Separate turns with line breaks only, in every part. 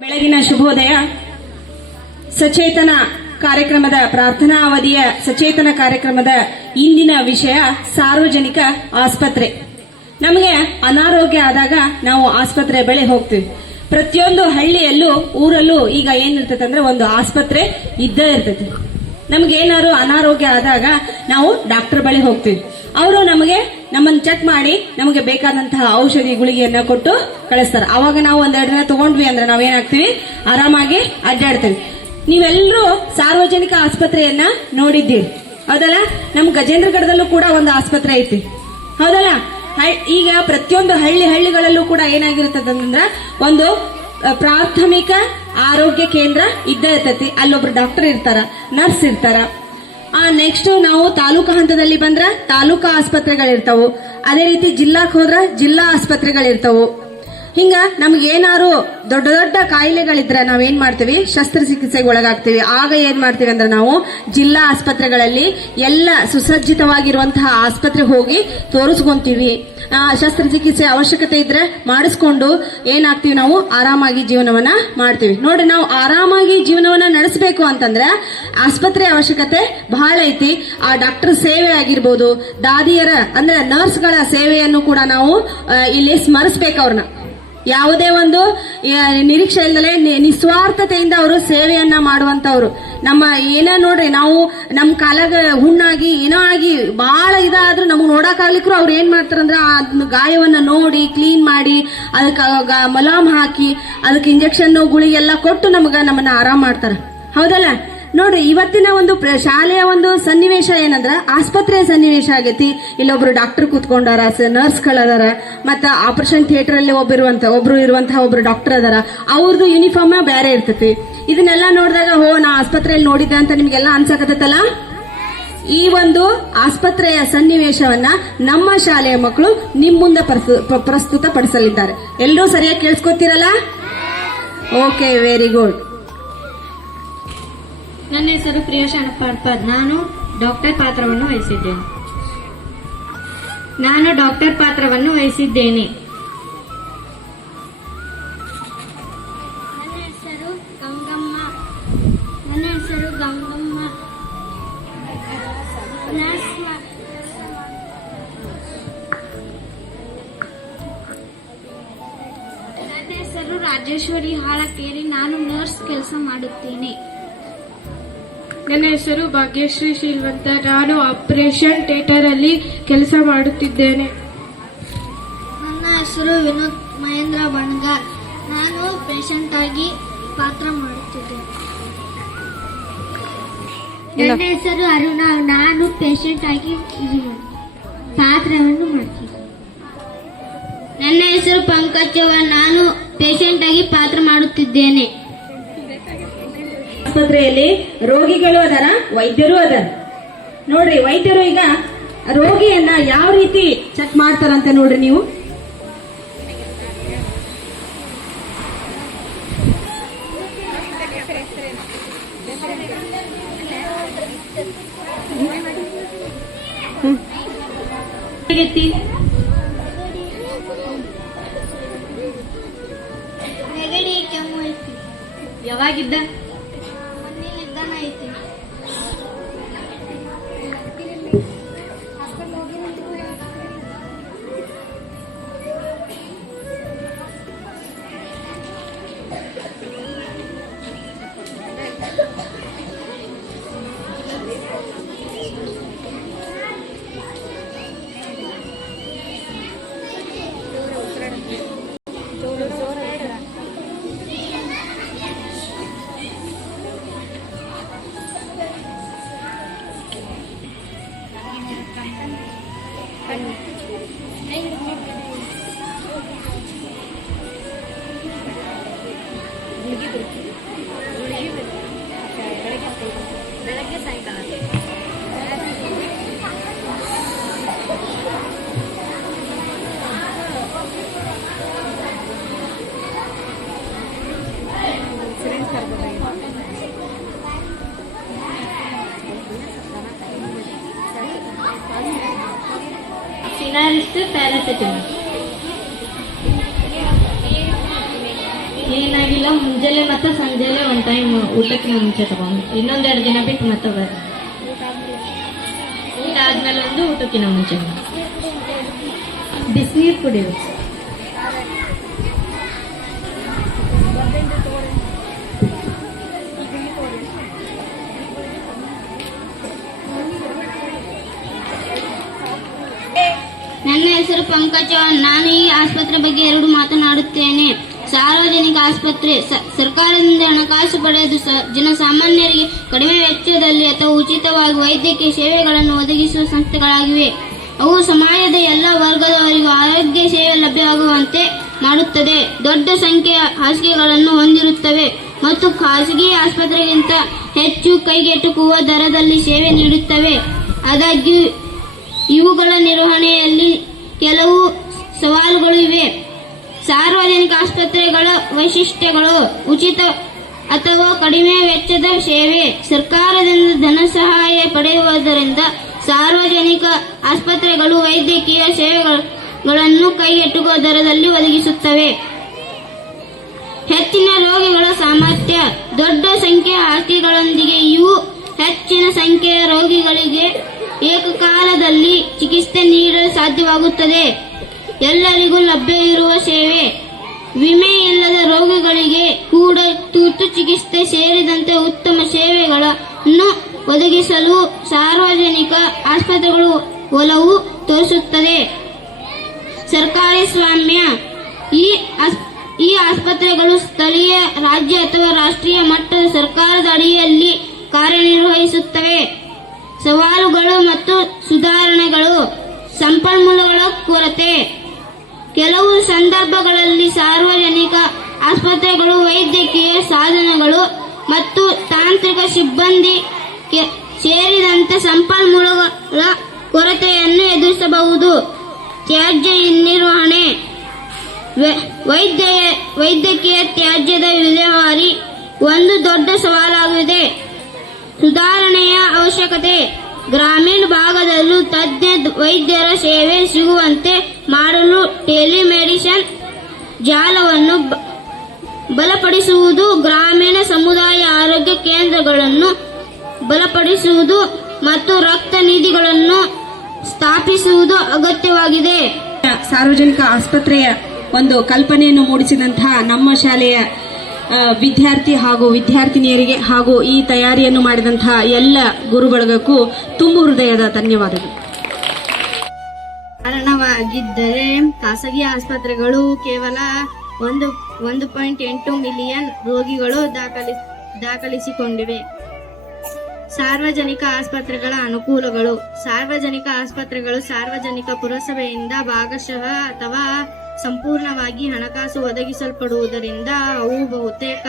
ಬೆಳಗಿನ ಶುಭೋದಯ. ಸಚೇತನ ಕಾರ್ಯಕ್ರಮದ ಪ್ರಾರ್ಥನಾ ಅವಧಿಯ ಸಚೇತನ ಕಾರ್ಯಕ್ರಮದ ಇಂದಿನ ವಿಷಯ ಸಾರ್ವಜನಿಕ ಆಸ್ಪತ್ರೆ. ನಮಗೆ ಅನಾರೋಗ್ಯ ಆದಾಗ ನಾವು ಆಸ್ಪತ್ರೆ ಬೆಳೆ ಹೋಗ್ತೀವಿ. ಪ್ರತಿಯೊಂದು ಹಳ್ಳಿಯಲ್ಲೂ, ಊರಲ್ಲೂ ಈಗ ಏನಿರ್ತೈತೆ ಅಂದ್ರೆ ಒಂದು ಆಸ್ಪತ್ರೆ ಇದ್ದೇ ಇರ್ತೈತಿ. ನಮ್ಗೆ ಅನಾರೋಗ್ಯ ಆದಾಗ ನಾವು ಡಾಕ್ಟರ್ ಬಳಿ ಹೋಗ್ತೀವಿ. ಅವರು ನಮಗೆ ನಮ್ಮನ್ನು ಚೆಕ್ ಮಾಡಿ ನಮಗೆ ಬೇಕಾದಂತಹ ಔಷಧಿ ಗುಳಿಗೆಯನ್ನ ಕೊಟ್ಟು ಕಳಿಸ್ತಾರೆ. ಅವಾಗ ನಾವು ಒಂದೆರಡು ದಿನ ತಗೊಂಡ್ವಿ ಅಂದ್ರೆ ನಾವೇನಾಗ್ತೀವಿ ಆರಾಮಾಗಿ ಅಡ್ಡಾಡ್ತೀವಿ. ನೀವೆಲ್ಲರೂ ಸಾರ್ವಜನಿಕ ಆಸ್ಪತ್ರೆಯನ್ನ ನೋಡಿದ್ದೀರಿ. ಹೌದಲ್ಲ? ನಮ್ಮ ಗಜೇಂದ್ರಗಢದಲ್ಲೂ ಕೂಡ ಒಂದು ಆಸ್ಪತ್ರೆ ಐತಿ. ಹೌದಲ್ಲ? ಈಗ ಪ್ರತಿಯೊಂದು ಹಳ್ಳಿ ಹಳ್ಳಿಗಳಲ್ಲೂ ಕೂಡ ಏನಾಗಿರುತ್ತದೆ ಅಂತಂದ್ರ ಒಂದು ಪ್ರಾಥಮಿಕ ಆರೋಗ್ಯ ಕೇಂದ್ರ ಇದ್ದೇ ಇರ್ತೈತಿ. ಅಲ್ಲೊಬ್ರು ಡಾಕ್ಟರ್ ಇರ್ತಾರ ನರ್ಸ್ ಇರ್ತಾರ. ಆ ನೆಕ್ಸ್ಟ್ ನಾವು ತಾಲೂಕು ಹಂತದಲ್ಲಿ ಬಂದ್ರ ತಾಲೂಕಾ ಆಸ್ಪತ್ರೆಗಳಿರ್ತಾವು. ಅದೇ ರೀತಿ ಜಿಲ್ಲಾಕ್ ಹೋದ್ರ ಜಿಲ್ಲಾ ಆಸ್ಪತ್ರೆಗಳಿರ್ತಾವು. ಹಿಂಗ ನಮ್ಗೆ ಏನಾರು ದೊಡ್ಡ ದೊಡ್ಡ ಕಾಯಿಲೆಗಳಿದ್ರೆ ನಾವೇನ್ ಮಾಡ್ತೀವಿ? ಶಸ್ತ್ರಚಿಕಿತ್ಸೆಗೆ ಒಳಗಾಗ್ತೀವಿ. ಆಗ ಏನ್ ಮಾಡ್ತೀವಿ ಅಂದ್ರೆ ನಾವು ಜಿಲ್ಲಾ ಆಸ್ಪತ್ರೆಗಳಲ್ಲಿ ಎಲ್ಲ ಸುಸಜ್ಜಿತವಾಗಿರುವಂತಹ ಆಸ್ಪತ್ರೆ ಹೋಗಿ ತೋರಿಸ್ಕೊಂತೀವಿ. ಶಸ್ತ್ರಚಿಕಿತ್ಸೆ ಅವಶ್ಯಕತೆ ಇದ್ರೆ ಮಾಡಿಸ್ಕೊಂಡು ಏನಾಗ್ತೀವಿ ನಾವು? ಆರಾಮಾಗಿ ಜೀವನವನ್ನ ಮಾಡ್ತೀವಿ. ನೋಡಿ, ನಾವು ಆರಾಮಾಗಿ ಜೀವನವನ್ನ ನಡೆಸಬೇಕು ಅಂತಂದ್ರೆ ಆಸ್ಪತ್ರೆ ಅವಶ್ಯಕತೆ ಬಹಳ ಐತಿ. ಆ ಡಾಕ್ಟರ್ ಸೇವೆ ಆಗಿರ್ಬೋದು, ದಾದಿಯರ ಅಂದ್ರೆ ನರ್ಸ್ಗಳ ಸೇವೆಯನ್ನು ಕೂಡ ನಾವು ಇಲ್ಲಿ ಸ್ಮರಿಸ್ಬೇಕು ಅವ್ರನ್ನ. ಯಾವುದೇ ಒಂದು ನಿರೀಕ್ಷೆ ಇಲ್ಲದೆ ನಿಸ್ವಾರ್ಥತೆಯಿಂದ ಅವರು ಸೇವೆಯನ್ನ ಮಾಡುವಂತವ್ರು ನಮ್ಮ ಏನೇ ನೋಡ್ರಿ, ನಾವು ನಮ್ಮ ಕಾಲಾಗ ಹುಣ್ಣಾಗಿ, ಏನೋ ಆಗಿ ಬಹಳ ಇದಾದ್ರೂ ನಮಗ್ ನೋಡಕ್ಕಾಗ್ಲಿಕ್ರು ಅವ್ರು ಏನ್ ಮಾಡ್ತಾರಂದ್ರೆ ಆ ಗಾಯವನ್ನ ನೋಡಿ, ಕ್ಲೀನ್ ಮಾಡಿ, ಅದಕ್ಕೆ ಮಲಾಮ್ ಹಾಕಿ ಅದಕ್ಕೆ ಇಂಜೆಕ್ಷನ್ ಗುಳಿಗೆಲ್ಲ ಕೊಟ್ಟು ನಮಗ ನಮ್ಮನ್ನ ಆರಾಮ್ ಮಾಡ್ತಾರ. ಹೌದಲ್ಲ? ನೋಡ್ರಿ ಇವತ್ತಿನ ಒಂದು ಶಾಲೆಯ ಒಂದು ಸನ್ನಿವೇಶ ಏನಂದ್ರ, ಆಸ್ಪತ್ರೆಯ ಸನ್ನಿವೇಶ ಆಗೈತಿ. ಇಲ್ಲೊಬ್ರು ಡಾಕ್ಟರ್ ಕೂತ್ಕೊಂಡಾರ ನರ್ಸ್ ಗಳದಾರ ಮತ್ತ ಆಪರೇಷನ್ ಥಿಯೇಟರ್ ಅಲ್ಲಿ ಒಬ್ಬಿರುವಂತ ಒಬ್ರು ಇರುವಂತಹ ಒಬ್ರು ಡಾಕ್ಟರ್ ಅದಾರ. ಅವ್ರದ್ದು ಯೂನಿಫಾರ್ಮ್ ಬೇರೆ ಇರ್ತೈತಿ. ಇದನ್ನೆಲ್ಲ ನೋಡಿದಾಗ, ಹೋ, ನಾ ಆಸ್ಪತ್ರೆಯಲ್ಲಿ ನೋಡಿದ್ದೆ ಅಂತ ನಿಮ್ಗೆಲ್ಲ ಅನ್ಸಕತ್ತಲ್ಲ ಈ ಒಂದು ಆಸ್ಪತ್ರೆಯ ಸನ್ನಿವೇಶವನ್ನ ನಮ್ಮ ಶಾಲೆಯ ಮಕ್ಕಳು ನಿಮ್ ಮುಂದೆ ಪ್ರಸ್ತು- ಪ್ರ- ಪ್ರಸ್ತುತ ಪಡಿಸಲಿದ್ದಾರೆ ಎಲ್ಲರೂ ಸರಿಯಾಗಿ ಕೇಳಿಸ್ಕೊತೀರಲ್ಲ? ಓಕೆ ವೆರಿ ಗುಡ್
ನನ್ನ ಹೆಸರು ಪ್ರಿಯಾ ಅಂತ ನಾನು ಡಾಕ್ಟರ್ ಪಾತ್ರವನ್ನು ವಹಿಸಿದ್ದೇನೆ. ನಾನು ಡಾಕ್ಟರ್ ಪಾತ್ರವನ್ನು ವಹಿಸಿದ್ದೇನೆ.
ನನ್ನ ಹೆಸರು ಗಂಗಮ್ಮ. ನನ್ನ ಹೆಸರು ಗಂಗಮ್ಮ. ನನ್ನ ಹೆಸರು ರಾಜೇಶ್ವರಿ ಹಾಳಕೇರಿ. ನಾನು ನರ್ಸ್ ಕೆಲಸ ಮಾಡುತ್ತೇನೆ.
ನನ್ನ ಹೆಸರು ಭಾಗ್ಯಶ್ರೀ ಶೀಲ್ವಂತ ನಾನು ಆಪರೇಷನ್ ಥಿಯೇಟರ್ ಅಲ್ಲಿ ಕೆಲಸ ಮಾಡುತ್ತಿದ್ದೇನೆ.
ನನ್ನ ಹೆಸರು ವಿನೋದ್ ಮಹೇಂದ್ರ ಬಣ್ಗಾರ್. ನಾನು ಪೇಷಂಟ್ ಆಗಿ ಪಾತ್ರ ಮಾಡುತ್ತಿದ್ದೇನೆ. ನನ್ನ ಹೆಸರು ಅರುಣ. ನಾನು ಪೇಷಂಟ್ ಆಗಿ ಪಾತ್ರವನ್ನು ಮಾಡುತ್ತಿದ್ದೇನೆ ನನ್ನ ಹೆಸರು ಪಂಕಜ್ ಚೌಹಾಣ್. ನಾನು ಪೇಷಂಟ್ ಆಗಿ ಪಾತ್ರ ಮಾಡುತ್ತಿದ್ದೇನೆ.
ಆಸ್ಪತ್ರೆಯಲ್ಲಿ ರೋಗಿಗಳು ಅದರ ವೈದ್ಯರು ಅದರ. ನೋಡ್ರಿ, ವೈದ್ಯರು ಈಗ ರೋಗಿಯನ್ನ ಯಾವ ರೀತಿ ಚೆಕ್ ಮಾಡ್ತಾರಂತ ನೋಡ್ರಿ ನೀವು?
ಹೇಗೈತಿ ಸಿನಾರಿಸ್ಟ್ ಪ್ಯಾರಾಸಿಟಮಲ್ ಏನಾಗಿಲ್ಲ, ಮುಂಜಾನೆ ಮತ್ತೆ ಸಂಜೆಲೆ ಒಂದ್ ಟೈಮ್ ಊಟಕ್ಕೆ ಮುಂಚೆ ತಗೊಂಡು. ಇನ್ನೊಂದೆರಡು ದಿನ ಬಿಟ್ಟು ಮತ್ತೆ ಬರ್ರಿ ಊಟ ಆದ್ಮೇಲೆ ಒಂದು ಊಟಕ್ಕಿನ ಮುಂಚೆ ಬಿಸಿನೀರು ಕುಡಿಯೋದು
ನನ್ನ ಹೆಸರು ಪಂಕಜ್. ನಾನು ಈ ಆಸ್ಪತ್ರೆ ಬಗ್ಗೆ ಎರಡು ಮಾತನಾಡುತ್ತೇನೆ. ಸಾರ್ವಜನಿಕ ಆಸ್ಪತ್ರೆ ಸರ್ಕಾರದಿಂದ ಹಣಕಾಸು ಪಡೆದು ಜನಸಾಮಾನ್ಯರಿಗೆ ಕಡಿಮೆ ವೆಚ್ಚದಲ್ಲಿ ಅಥವಾ ಉಚಿತವಾಗಿ ವೈದ್ಯಕೀಯ ಸೇವೆಗಳನ್ನು ಒದಗಿಸುವ ಸಂಸ್ಥೆಗಳಾಗಿವೆ. ಅವು ಸಮಾಜದ ಎಲ್ಲ ವರ್ಗದವರಿಗೂ ಆರೋಗ್ಯ ಸೇವೆ ಲಭ್ಯವಾಗುವಂತೆ ಮಾಡುತ್ತದೆ. ದೊಡ್ಡ ಸಂಖ್ಯೆಯ ಹಾಸಿಗೆಗಳನ್ನು ಹೊಂದಿರುತ್ತವೆ ಮತ್ತು ಖಾಸಗಿ ಆಸ್ಪತ್ರೆಗಿಂತ ಹೆಚ್ಚು ಕೈಗೆಟುಕುವ ದರದಲ್ಲಿ ಸೇವೆ ನೀಡುತ್ತವೆ. ಆದಾಗ್ಯೂ, ಇವುಗಳ ನಿರ್ವಹಣೆಯಲ್ಲಿ ಕೆಲವು ಸವಾಲುಗಳು ಇವೆ. ಸಾರ್ವಜನಿಕ ಆಸ್ಪತ್ರೆಗಳ ವೈಶಿಷ್ಟ್ಯಗಳು ಉಚಿತ ಅಥವಾ ಕಡಿಮೆ ವೆಚ್ಚದ ಸೇವೆ ಸರ್ಕಾರದಿಂದ ಧನ ಸಹಾಯ ಪಡೆಯುವುದರಿಂದ ಸಾರ್ವಜನಿಕ ಆಸ್ಪತ್ರೆಗಳು ವೈದ್ಯಕೀಯ ಸೇವೆಗಳನ್ನು ಕೈಗೆಟುಕುವ ದರದಲ್ಲಿ ಒದಗಿಸುತ್ತವೆ. ಹೆಚ್ಚಿನ ರೋಗಿಗಳ ಸಾಮರ್ಥ್ಯ. ದೊಡ್ಡ ಸಂಖ್ಯೆಯ ಆಸ್ತಿಗಳೊಂದಿಗೆ ಇವು ಹೆಚ್ಚಿನ ಸಂಖ್ಯೆಯ ರೋಗಿಗಳಿಗೆ ಏಕಕಾಲದಲ್ಲಿ ಚಿಕಿತ್ಸೆ ನೀಡಲು ಸಾಧ್ಯವಾಗುತ್ತದೆ. ಎಲ್ಲರಿಗೂ ಲಭ್ಯ ಇರುವ ಸೇವೆ. ವಿಮೆ ಇಲ್ಲದ ರೋಗಿಗಳಿಗೆ ಕೂಡ ತುರ್ತು ಚಿಕಿತ್ಸೆ ಸೇರಿದಂತೆ ಉತ್ತಮ ಸೇವೆಗಳನ್ನು ಒದಗಿಸಲು ಸಾರ್ವಜನಿಕ ಆಸ್ಪತ್ರೆಗಳು ಒಲವು ತೋರಿಸುತ್ತದೆ. ಸರ್ಕಾರಿ ಸ್ವಾಮ್ಯ, ಈ ಈ ಆಸ್ಪತ್ರೆಗಳು ಸ್ಥಳೀಯ, ರಾಜ್ಯ ಅಥವಾ ರಾಷ್ಟ್ರೀಯ ಮಟ್ಟದ ಸರ್ಕಾರದ ಅಡಿಯಲ್ಲಿ ಕಾರ್ಯನಿರ್ವಹಿಸುತ್ತವೆ. ಸವಾಲುಗಳು ಮತ್ತು ಸುಧಾರಣೆಗಳು ಸಂಪನ್ಮೂಲಗಳ ಕೊರತೆ. ಕೆಲವು ಸಂದರ್ಭಗಳಲ್ಲಿ ಸಾರ್ವಜನಿಕ ಆಸ್ಪತ್ರೆಗಳು, ವೈದ್ಯಕೀಯ ಸಾಧನಗಳು ಮತ್ತು ತಾಂತ್ರಿಕ ಸಿಬ್ಬಂದಿ ಸೇರಿದಂತೆ ಸಂಪನ್ಮೂಲಗಳ ಕೊರತೆಯನ್ನು ಎದುರಿಸಬಹುದು. ತ್ಯಾಜ್ಯ ನಿರ್ವಹಣೆ ವೈದ್ಯ ವೈದ್ಯಕೀಯ ತ್ಯಾಜ್ಯದ ವಿಲೇವಾರಿ ಒಂದು ದೊಡ್ಡ ಸವಾಲಾಗಿದೆ. ಸುಧಾರಣೆಯ ಅವಶ್ಯಕತೆ. ಗ್ರಾಮೀಣ ಭಾಗದಲ್ಲೂ ತಜ್ಞ ವೈದ್ಯರ ಸೇವೆ ಸಿಗುವಂತೆ ಮಾಡಲು ಟೆಲಿಮೆಡಿಸಿನ್ ಜಾಲವನ್ನು ಬಲಪಡಿಸುವುದು ಗ್ರಾಮೀಣ ಸಮುದಾಯ ಆರೋಗ್ಯ ಕೇಂದ್ರಗಳನ್ನು ಬಲಪಡಿಸುವುದು ಮತ್ತು ರಕ್ತ ನಿಧಿಗಳನ್ನು ಸ್ಥಾಪಿಸುವುದು ಅಗತ್ಯವಾಗಿದೆ.
ಸಾರ್ವಜನಿಕ ಆಸ್ಪತ್ರೆಯ ಒಂದು ಕಲ್ಪನೆಯನ್ನು ಮೂಡಿಸಿದಂತಹ ನಮ್ಮ ಶಾಲೆಯ ವಿದ್ಯಾರ್ಥಿ ಹಾಗೂ ವಿದ್ಯಾರ್ಥಿನಿಯರಿಗೆ ಹಾಗೂ ಈ ತಯಾರಿಯನ್ನು ಮಾಡಿದಂತಹ ಎಲ್ಲ ಗುರುಬಳಗಕ್ಕೂ ತುಂಬು ಹೃದಯದ ಧನ್ಯವಾದಗಳು.
ಕಾರಣವಾಗಿದ್ದರೆ ಖಾಸಗಿ ಆಸ್ಪತ್ರೆಗಳು ಕೇವಲ ಒಂದು ಒಂದು ಪಾಯಿಂಟ್ ಎಂಟು ಮಿಲಿಯನ್ ರೋಗಿಗಳು ದಾಖಲಿ, ದಾಖಲಿಸಿಕೊಂಡಿವೆ. ಸಾರ್ವಜನಿಕ ಆಸ್ಪತ್ರೆಗಳ ಅನುಕೂಲಗಳು. ಸಾರ್ವಜನಿಕ ಆಸ್ಪತ್ರೆಗಳು ಸಾರ್ವಜನಿಕ ಪುರಸಭೆಯಿಂದ ಭಾಗಶಃ ಅಥವಾ ಸಂಪೂರ್ಣವಾಗಿ ಹಣಕಾಸು ಒದಗಿಸಲ್ಪಡುವುದರಿಂದ ಅವು ಬಹುತೇಕ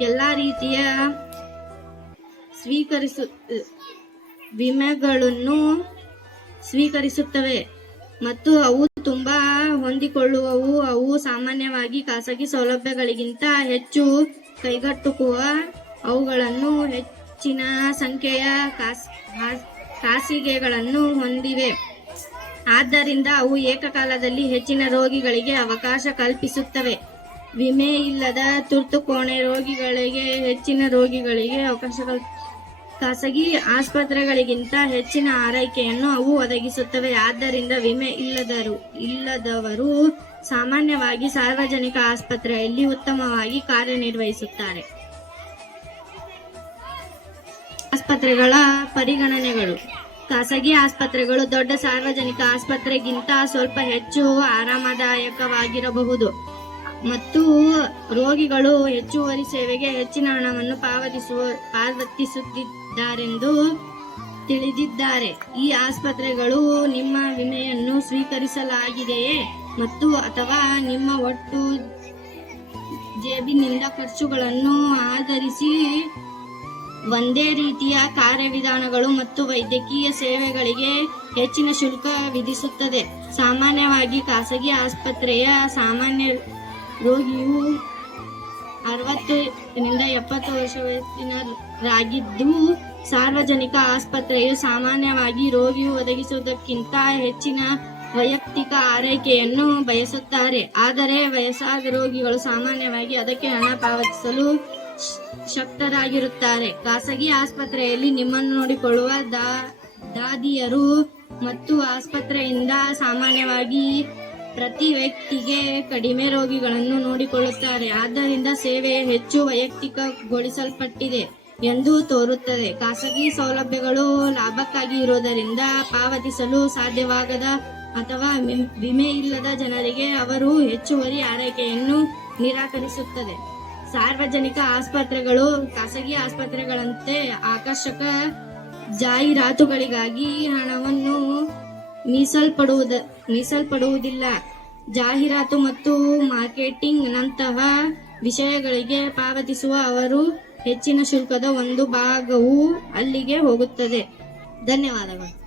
ಎಲ್ಲ ರೀತಿಯ ಸ್ವೀಕರಿಸು, ವಿಮೆಗಳನ್ನು ಸ್ವೀಕರಿಸುತ್ತವೆ. ಮತ್ತು ಅವು ತುಂಬಾ ಹೊಂದಿಕೊಳ್ಳುವವು. ಅವು ಸಾಮಾನ್ಯವಾಗಿ ಖಾಸಗಿ ಸೌಲಭ್ಯಗಳಿಗಿಂತ ಹೆಚ್ಚು ಕೈಗೆಟುಕುವ ಅವುಗಳನ್ನು ಹೆಚ್ಚಿನ ಸಂಖ್ಯೆಯ ಖಾಸ್- ಖಾಸ್- ಹಾಸಿಗೆಗಳನ್ನು ಹೊಂದಿವೆ. ಆದ್ದರಿಂದ ಅವು ಏಕಕಾಲದಲ್ಲಿ ಹೆಚ್ಚಿನ ರೋಗಿಗಳಿಗೆ ಅವಕಾಶ ಕಲ್ಪಿಸುತ್ತವೆ. ವಿಮೆ ಇಲ್ಲದ ತುರ್ತು ಕೋಣೆ ರೋಗಿಗಳಿಗೆ ಹೆಚ್ಚಿನ ರೋಗಿಗಳಿಗೆ ಅವಕಾಶ ಕಲ್ ಖಾಸಗಿ ಆಸ್ಪತ್ರೆಗಳಿಗಿಂತ ಹೆಚ್ಚಿನ ಆರೈಕೆಯನ್ನು ಅವು ಒದಗಿಸುತ್ತವೆ. ಆದ್ದರಿಂದ ವಿಮೆ ಇಲ್ಲದರು, ಇಲ್ಲದವರು ಸಾಮಾನ್ಯವಾಗಿ ಸಾರ್ವಜನಿಕ ಆಸ್ಪತ್ರೆಯಲ್ಲಿ ಉತ್ತಮವಾಗಿ ಕಾರ್ಯನಿರ್ವಹಿಸುತ್ತಾರೆ. ಆಸ್ಪತ್ರೆಗಳ ಪರಿಗಣನೆಗಳು. ಖಾಸಗಿ ಆಸ್ಪತ್ರೆಗಳು ದೊಡ್ಡ ಸಾರ್ವಜನಿಕ ಆಸ್ಪತ್ರೆಗಿಂತ ಸ್ವಲ್ಪ ಹೆಚ್ಚು ಆರಾಮದಾಯಕವಾಗಿರಬಹುದು. ಮತ್ತು ರೋಗಿಗಳು ಹೆಚ್ಚುವರಿ ಸೇವೆಗೆ ಹೆಚ್ಚಿನ ಹಣವನ್ನು ಪಾವತಿಸುವ ಪಾವತಿಸುತ್ತಿದ್ದಾರೆಂದು ತಿಳಿದಿದ್ದಾರೆ. ಈ ಆಸ್ಪತ್ರೆಗಳು ನಿಮ್ಮ ವಿಮೆಯನ್ನು ಸ್ವೀಕರಿಸಲಾಗಿದೆಯೇ? ಮತ್ತು ಅಥವಾ ನಿಮ್ಮ ಒಟ್ಟು ಜೇಬಿನಿಂದ ಖರ್ಚುಗಳನ್ನು ಆಧರಿಸಿ ಒಂದೇ ರೀತಿಯ ಕಾರ್ಯವಿಧಾನಗಳು ಮತ್ತು ವೈದ್ಯಕೀಯ ಸೇವೆಗಳಿಗೆ ಹೆಚ್ಚಿನ ಶುಲ್ಕ ವಿಧಿಸುತ್ತದೆ. ಸಾಮಾನ್ಯವಾಗಿ ಖಾಸಗಿ ಆಸ್ಪತ್ರೆಯ ಸಾಮಾನ್ಯ ರೋಗಿಯು ಅರವತ್ತರಿಂದ ಎಪ್ಪತ್ತು ವರ್ಷ ವಯಸ್ಸಿನರಾಗಿದ್ದು ಸಾರ್ವಜನಿಕ ಆಸ್ಪತ್ರೆಯು ಸಾಮಾನ್ಯವಾಗಿ ರೋಗಿಯು ಒದಗಿಸುವುದಕ್ಕಿಂತ ಹೆಚ್ಚಿನ ವೈಯಕ್ತಿಕ ಆರೈಕೆಯನ್ನು ಬಯಸುತ್ತಾರೆ. ಆದರೆ ವಯಸ್ಸಾದ ರೋಗಿಗಳು ಸಾಮಾನ್ಯವಾಗಿ ಅದಕ್ಕೆ ಹಣ ಪಾವತಿಸಲು ಶಕ್ತರಾಗಿರುತ್ತಾರೆ. ಖಾಸಗಿ ಆಸ್ಪತ್ರೆಯಲ್ಲಿ ನಿಮ್ಮನ್ನು ನೋಡಿಕೊಳ್ಳುವ ದಾ, ದಾದಿಯರು ಮತ್ತು ಆಸ್ಪತ್ರೆಯಿಂದ ಸಾಮಾನ್ಯವಾಗಿ ಪ್ರತಿ ವ್ಯಕ್ತಿಗೆ ಕಡಿಮೆ ರೋಗಿಗಳನ್ನು ನೋಡಿಕೊಳ್ಳುತ್ತಾರೆ. ಆದ್ದರಿಂದ ಸೇವೆ ಹೆಚ್ಚು ವೈಯಕ್ತಿಕಗೊಳಿಸಲ್ಪಟ್ಟಿದೆ ಎಂದು ತೋರುತ್ತದೆ. ಖಾಸಗಿ ಸೌಲಭ್ಯಗಳು ಲಾಭಕ್ಕಾಗಿ ಇರುವುದರಿಂದ ಪಾವತಿಸಲು ಸಾಧ್ಯವಾಗದ ಅಥವಾ ವಿಮ್- ಇಲ್ಲದ ಜನರಿಗೆ ಅವರು ಹೆಚ್ಚುವರಿ ಆರೈಕೆಯನ್ನು ನಿರಾಕರಿಸುತ್ತದೆ. ಸಾರ್ವಜನಿಕ ಆಸ್ಪತ್ರೆಗಳು ಖಾಸಗಿ ಆಸ್ಪತ್ರೆಗಳಂತೆ ಆಕರ್ಷಕ ಜಾಹೀರಾತುಗಳಿಗಾಗಿ ಹಣವನ್ನು ಮೀಸಲ್ಪಡುವುದ ಮೀಸಲ್ಪಡುವುದಿಲ್ಲ. ಜಾಹೀರಾತು ಮತ್ತು ಮಾರ್ಕೆಟಿಂಗ್ ನಂತಹ ವಿಷಯಗಳಿಗೆ ಪಾವತಿಸುವ ಅವರು ಹೆಚ್ಚಿನ ಶುಲ್ಕದ ಒಂದು ಭಾಗವು ಅಲ್ಲಿಗೆ ಹೋಗುತ್ತದೆ. ಧನ್ಯವಾದಗಳು.